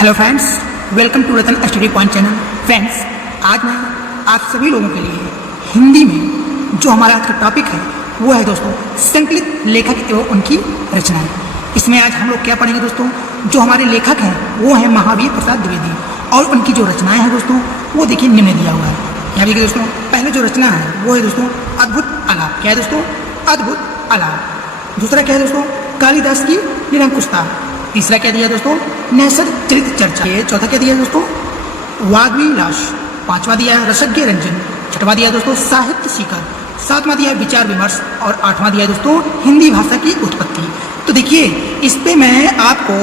Hello friends, welcome to Ratan study point channel. Friends, आज मैं आप सभी लोगों के लिए हिंदी में जो हमारा आज का टॉपिक है वो है दोस्तों संकलित लेखक एवं उनकी रचनाएं। इसमें आज हम लोग क्या पढ़ेंगे दोस्तों, जो हमारे लेखक हैं वो हैं महावीर प्रसाद द्विवेदी और उनकी जो रचनाएं हैं दोस्तों वो देखिए निम्न दिया हुआ है। यहाँ देखिए दोस्तों, पहले जो रचना है वो है दोस्तों अद्भुत आलाप। क्या है दोस्तों? अद्भुत आलाप। दूसरा क्या है दोस्तों? कालिदास की निरंकुशता। तीसरा क्या दिया दोस्तों? नैसद चरित चर्चा। चौथा क्या दिया दोस्तों? वाग्विलास। पांचवा दिया है रसज्ञ रंजन। छठवां दिया दोस्तों साहित्य शिखर। सातवां दिया विचार विमर्श और आठवां दिया दोस्तों हिंदी भाषा की उत्पत्ति। तो देखिए, इस पे मैं आपको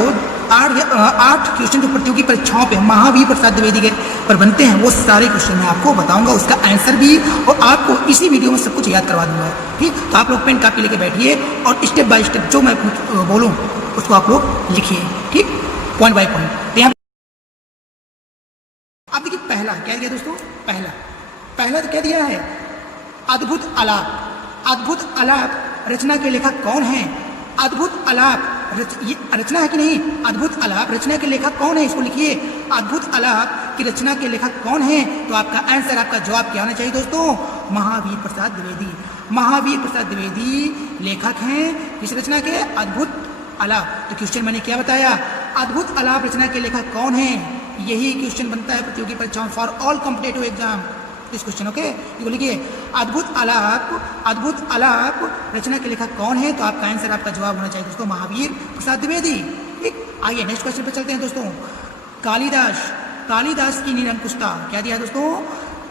आठ क्वेश्चन जो प्रतियोगी परीक्षाओं पे महावीर प्रसाद द्विवेदी के पर बनते हैं वो सारे क्वेश्चन मैं आपको बताऊंगा, उसका आंसर भी, और आपको इसी वीडियो में सब कुछ याद करवा दूंगा। ठीक, तो आप लोग पेन कापी लेके बैठिए और स्टेप बाय स्टेप जो मैं बोलूँ उसको आप लोग लिखिए। ठीक, पॉइंट बाय पॉइंट। तो यहाँ अब देखिए पहला क्या दिया दोस्तों? पहला तो क्या दिया है? अद्भुत आलाप। अद्भुत आलाप रचना के लेखक कौन है? अद्भुत आलाप ये रचना है कि नहीं? अद्भुत आलाप रचना के लेखक कौन है? इसको लिखिए। अद्भुत आलाप की रचना के लेखक कौन है? तो आपका आंसर, आपका जवाब क्या होना चाहिए दोस्तों? महावीर प्रसाद द्विवेदी। महावीर प्रसाद द्विवेदी लेखक हैं किस रचना के? अद्भुत आलाप। तो क्वेश्चन मैंने क्या बताया? अद्भुत आलाप रचना के लेखक कौन है? यही क्वेश्चन बनता है प्रतियोगी परीक्षाओं फॉर ऑल कॉम्पिटेटिव एग्जाम। इस क्वेश्चन ओके, ये लिखिए अद्भुत आलाप रचना के लेखक कौन है? तो आपका आंसर, आपका जवाब होना चाहिए दोस्तों महावीर प्रसाद द्विवेदी। ठीक, आइए नेक्स्ट क्वेश्चन पे चलते हैं दोस्तों। कालिदास की निरंकुशता। क्या दिया दोस्तों?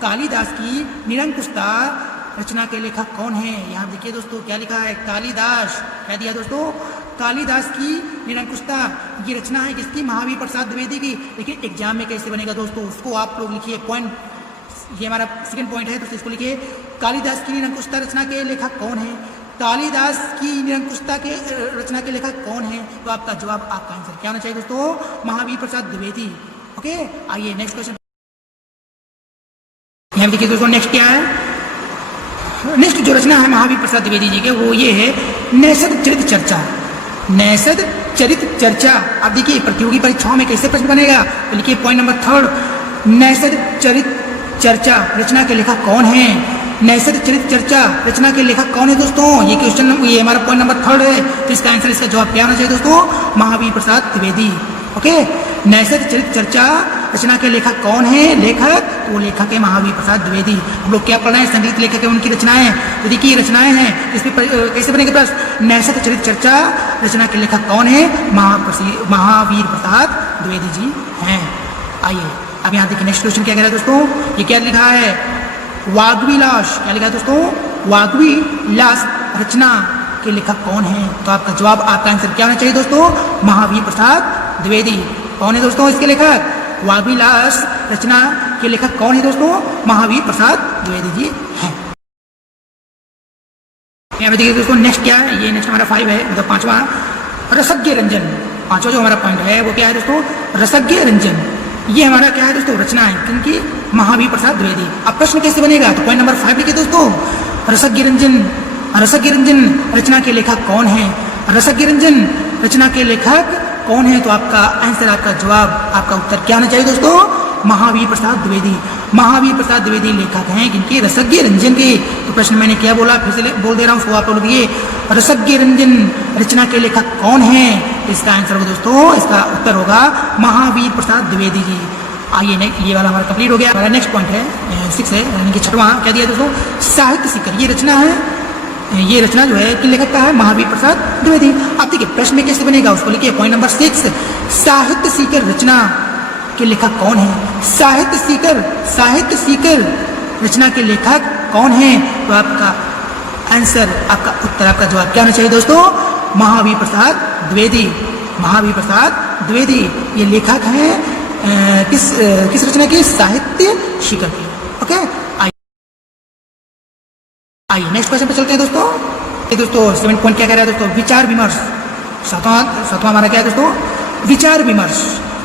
कालिदास की निरंकुशता रचना के लेखक कौन है? यहाँ देखिए दोस्तों क्या लिखा है? कालिदास। क्या दिया दोस्तों? कालिदास की निरंकुशता ये रचना है किसकी? महावीर प्रसाद द्विवेदी की। लेकिन एग्जाम में कैसे बनेगा दोस्तों, उसको आप लोग लिखिए। पॉइंट, ये हमारा सेकंड पॉइंट है, तो इसको लिखिए। कालिदास की निरंकुशता रचना के लेखक कौन है? कालिदास की निरंकुशता के रचना के लेखक कौन है? तो आपका जवाब, आपका आंसर क्या होना चाहिए दोस्तों? महावीर प्रसाद द्विवेदी। ओके, आइए नेक्स्ट क्वेश्चन। यहाँ देखिए दोस्तों नेक्स्ट क्या है? नेक्स्ट जो रचना है महावीर प्रसाद द्विवेदी जी के वो ये है नैसद चरित चर्चा। नैसद चरित चर्चा। अब देखिए प्रतियोगी परीक्षाओं में कैसे प्रश्न बनेगा, तो लिखिए पॉइंट नंबर 3, नैसद चरित चर्चा रचना के लेखक कौन है? नैसद चरित चर्चा रचना के लेखक कौन है दोस्तों? ये क्वेश्चन, ये हमारा पॉइंट नंबर 3 है। तो इसका आंसर, इसका जवाब क्या होना चाहिए दोस्तों? महावीर प्रसाद द्विवेदी। ओके, नैसद चरित चर्चा रचना के लेखक कौन है? लेखक, वो लेखक है महावीर प्रसाद द्विवेदी। हम लोग क्या पढ़ रहे हैं? संगीत लेखक है उनकी रचनाएं। तो देखिए रचनाएं हैं, इस पे कैसे बनेगा प्रश्न? नैसद चरित चर्चा रचना के लेखक कौन है? महावीर प्रसाद द्विवेदी जी हैं। आइए अब यहाँ देखिए नेक्स्ट क्वेश्चन क्या कह रहा है दोस्तों? ये क्या लिखा है? वाग्विलास। क्या लिखा है दोस्तों? वाग्विलास रचना के लेखक कौन है? तो आपका जवाब, आपका आंसर क्या होना चाहिए दोस्तों? महावीर प्रसाद द्विवेदी। कौन है दोस्तों इसके लेखक? वाग्विलास रचना के लेखक कौन है दोस्तों? महावीर प्रसाद द्विवेदी जी हैं। यहाँ पे देखिए दोस्तों नेक्स्ट क्या है? ये नेक्स्ट हमारा 5 है, मतलब 5वां, रसज्ञ रंजन। 5वां जो हमारा पॉइंट है वो क्या है दोस्तों? रसज्ञ रंजन। ये हमारा क्या है दोस्तों? रचना है क्योंकि महावीर प्रसाद द्विवेदी। अब प्रश्न कैसे बनेगा? तो पॉइंट नंबर 5 लिखिए दोस्तों, रसज्ञ रंजन रचना के लेखक कौन है? रसज्ञ रंजन रचना के लेखक कौन है? तो आपका आंसर, आपका जवाब, आपका उत्तर क्या होना चाहिए दोस्तों? महावीर प्रसाद द्विवेदी। महावीर प्रसाद द्विवेदी लेखक हैं किनके? रसज्ञ रंजन के। तो प्रश्न मैंने क्या बोला, फिर से बोल दे रहा हूँ, उसको आप लोग ये रसज्ञ रंजन रचना के लेखक कौन है? इसका आंसर होगा दोस्तों, इसका उत्तर होगा महावीर प्रसाद द्विवेदी जी। आइए ये वाला हमारा कंप्लीट हो गया। हमारा नेक्स्ट पॉइंट है 6 है, यानी कि 6वां। क्या दिया दोस्तों? साहित्य शिखर। ये रचना है, ये रचना जो है कि लेखक का है महावीर प्रसाद द्विवेदी। अब देखिए प्रश्न में कैसे बनेगा, उसको लिखिए पॉइंट नंबर 6, साहित्य शिखर रचना के लेखक कौन है? साहित्य शिखर रचना के लेखक कौन है? तो आपका आंसर, आपका उत्तर, आपका जवाब क्या होना चाहिए दोस्तों? महावीर प्रसाद द्विवेदी। महावीर प्रसाद द्विवेदी ये लेखक हैं किस रचना की? साहित्य शिखर की। ओके, आइए नेक्स्ट क्वेश्चन पे चलते हैं दोस्तों। ये दोस्तों 7 पॉइंट क्या कह रहा है दोस्तों? विचार विमर्श। सातवां हमारा क्या है दोस्तों? विचार विमर्श।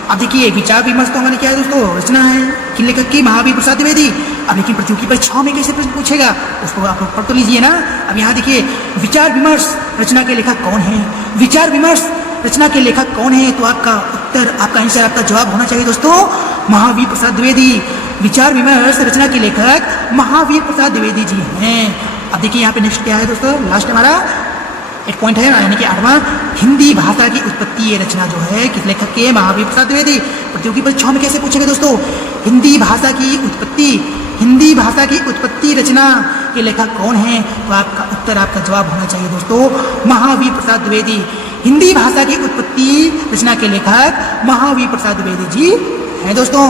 अब देखिए विचार विमर्श तो हमारी क्या है दोस्तों? रचना है कि लेखक की? महावीर प्रसाद द्विवेदी। अब लेकिन प्रतियोगी परीक्षाओं में कैसे प्रश्न पूछेगा, उसको आप लोग पढ़ तो लीजिए ना। अब यहाँ देखिए विचार विमर्श रचना के लेखक कौन है? विचार विमर्श रचना के लेखक कौन है? तो आपका उत्तर, आपका आंसर, आपका जवाब होना चाहिए दोस्तों महावीर प्रसाद द्विवेदी। विचार विमर्श रचना के लेखक महावीर प्रसाद द्विवेदी जी हैं। अब देखिए यहाँ पे नेक्स्ट क्या है दोस्तों, लास्ट हमारा एक पॉइंट है, यानी कि 8वां, हिंदी भाषा की उत्पत्ति। ये रचना जो है किस लेखक के, महावीर प्रसाद द्विवेदी। प्रतियोगी परीक्षाओं में कैसे पूछेंगे दोस्तों, हिंदी भाषा की उत्पत्ति, हिंदी भाषा की उत्पत्ति रचना के लेखक कौन है, तो आपका उत्तर, आपका जवाब होना चाहिए दोस्तों महावीर प्रसाद द्विवेदी। हिंदी भाषा की उत्पत्ति रचना के लेखक महावीर प्रसाद द्विवेदी जी हैं दोस्तों।